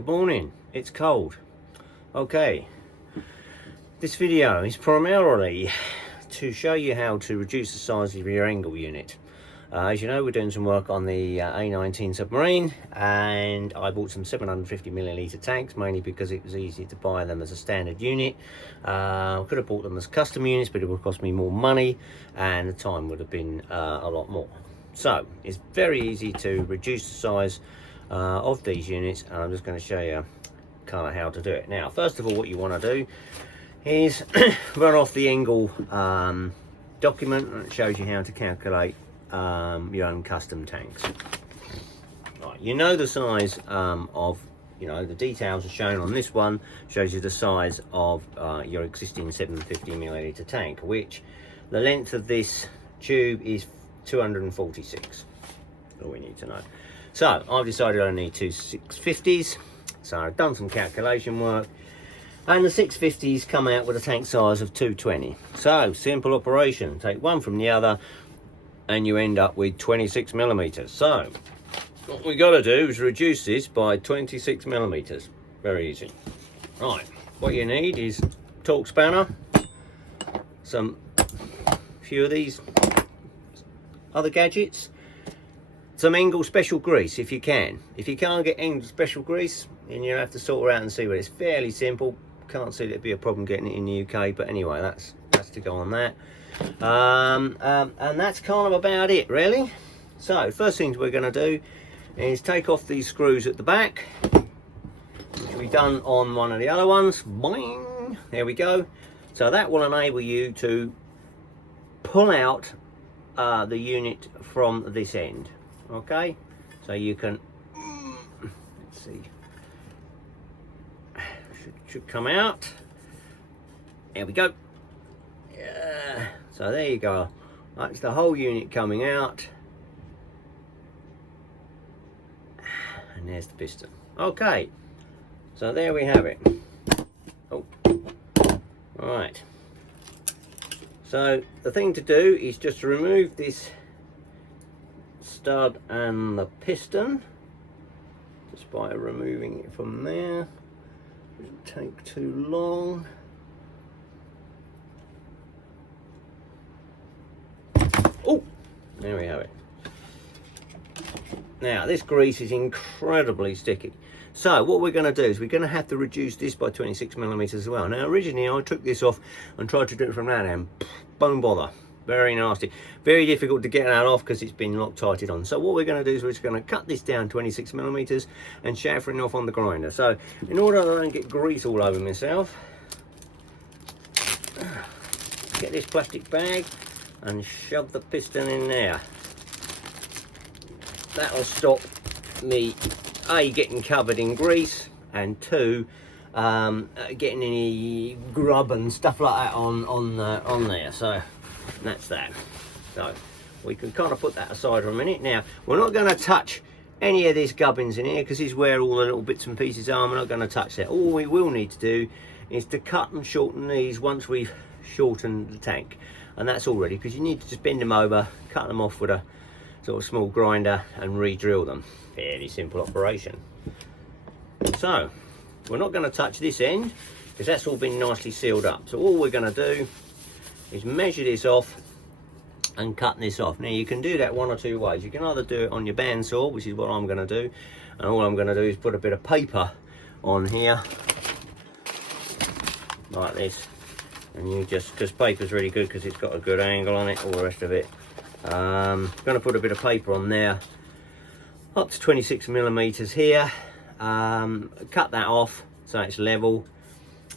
Good morning. It's cold. Okay, this video is primarily to show you how to reduce the size of your Engel unit. As you know, we're doing some work on the A19 submarine, and I bought some 750ml tanks, mainly because it was easy to buy them as a standard unit. I could have bought them as custom units, but it would cost me more money and the time would have been a lot more. So it's very easy to reduce the size of these units, and I'm just going to show you kind of how to do it. Now, first of all, what you want to do is run off the Engel document, and it shows you how to calculate your own custom tanks. Right, you know the size of, the details are shown on this one, shows you the size of your existing 750ml tank, which the length of this tube is 246. All we need to know. So I've decided I need two 650s, so I've done some calculation work, and the 650s come out with a tank size of 220. So simple operation, take one from the other and you end up with 26mm. So what we got to do is reduce this by 26mm. Very easy. Right, what you need is torque spanner, some few of these other gadgets, some Engel special grease if you can. If you can't get Engel special grease, then you'll have to sort it out and see, but it's fairly simple. Can't see there'd be a problem getting it in the UK, but anyway, that's to go on that. And that's kind of about it, really. So first things we're going to do is take off these screws at the back, which we've done on one of the other ones. Boing! There we go. So that will enable you to pull out the unit from this end. Okay, so you can, let's see, should come out. There we go. Yeah, so there you go. That's the whole unit coming out, and there's the piston. Okay, so there we have it. Oh, all right. So the thing to do is just to remove this stud and the piston, just by removing it from there. Doesn't take too long. Oh, there we have it. Now this grease is incredibly sticky, so what we're going to do is we're going to have to reduce this by 26mm as well. Now originally I took this off and tried to do it from that end. Don't bother. Very nasty, very difficult to get that off because it's been Loctited on. So what we're going to do is we're just going to cut this down 26mm and chamfer it off on the grinder. So in order that I don't get grease all over myself, get this plastic bag and shove the piston in there. That'll stop me A, getting covered in grease, and two, getting any grub and stuff like that on there. So that's that. So we can kind of put that aside for a minute. Now we're not going to touch any of these gubbins in here because this is where all the little bits and pieces are. We're not going to touch that. All we will need to do is to cut and shorten these once we've shortened the tank, and that's all ready, because you need to just bend them over, cut them off with a sort of small grinder and re-drill them. Fairly simple operation. So we're not going to touch this end because that's all been nicely sealed up. So all we're going to do is measure this off and cut this off. Now you can do that one or two ways. You can either do it on your bandsaw, which is what I'm going to do, and all I'm going to do is put a bit of paper on here like this, and you just, because paper's really good because it's got a good angle on it, all the rest of it. I'm going to put a bit of paper on there up to 26mm here, cut that off so it's level.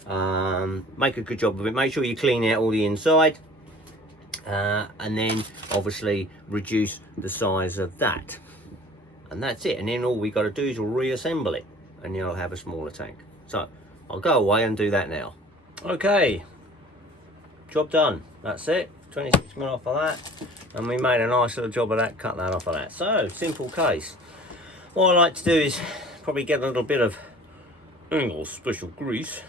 Make a good job of it. Make sure you clean out all the inside, and then obviously reduce the size of that, and that's it. And then all we got to do is reassemble it, and you'll have a smaller tank. So I'll go away and do that now. Okay, job done. That's it. 26mm off of that, and we made a nice little job of that. Cut that off of that. So simple case. What I like to do is probably get a little bit of Engel special grease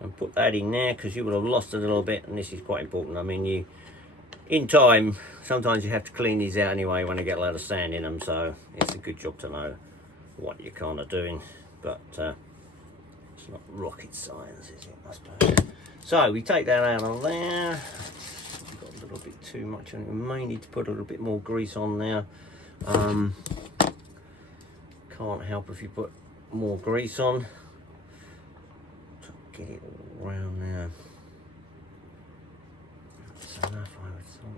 and put that in there, because you would have lost a little bit, and this is quite important. I mean, in time sometimes you have to clean these out anyway when they get a lot of sand in them, so it's a good job to know what you're kind of doing. but it's not rocket science, is it, I suppose. So we take that out of there. We've got a little bit too much on it. We may need to put a little bit more grease on there. Can't help if you put more grease on. Get it all around there. That's enough, I would think.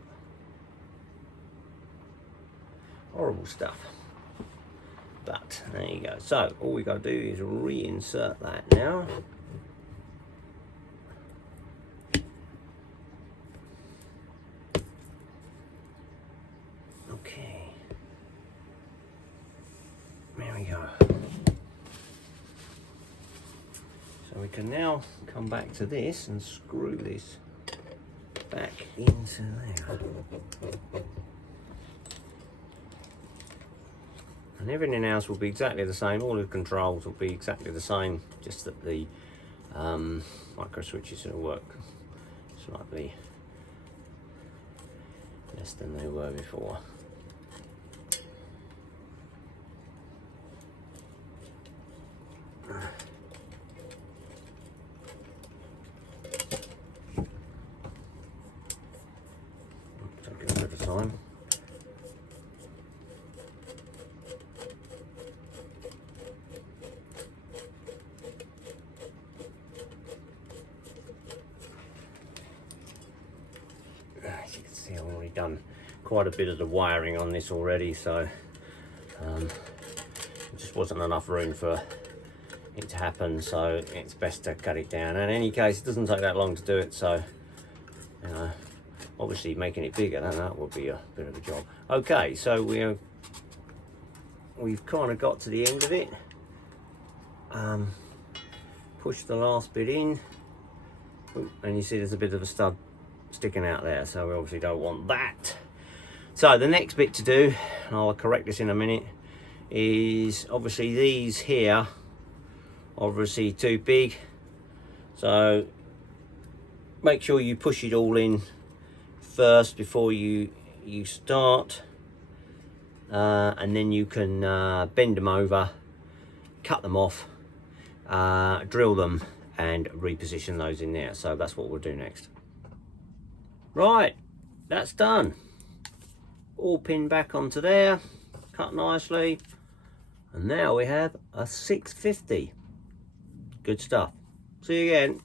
Horrible stuff. But there you go. So all we got to do is reinsert that now. Okay. There we go. So we can now come back to this and screw this back into there. And everything else will be exactly the same. All the controls will be exactly the same, just that the micro switches will work slightly less than they were before. Take a bit of time. As you can see, I've already done quite a bit of the wiring on this already, so there just wasn't enough room for it to happen, so it's best to cut it down. And in any case, it doesn't take that long to do it, so you know, obviously making it bigger, then that would be a bit of a job. Okay, so we've kind of got to the end of it. Push the last bit in. Ooh, and you see there's a bit of a stud sticking out there, so we obviously don't want that. So the next bit to do, and I'll correct this in a minute, is obviously these here obviously too big, so make sure you push it all in first before you start, and then you can bend them over, cut them off, drill them and reposition those in there. So that's what we'll do next. Right, that's done. All pinned back onto there, cut nicely, and now we have a 650. Good stuff. See you again.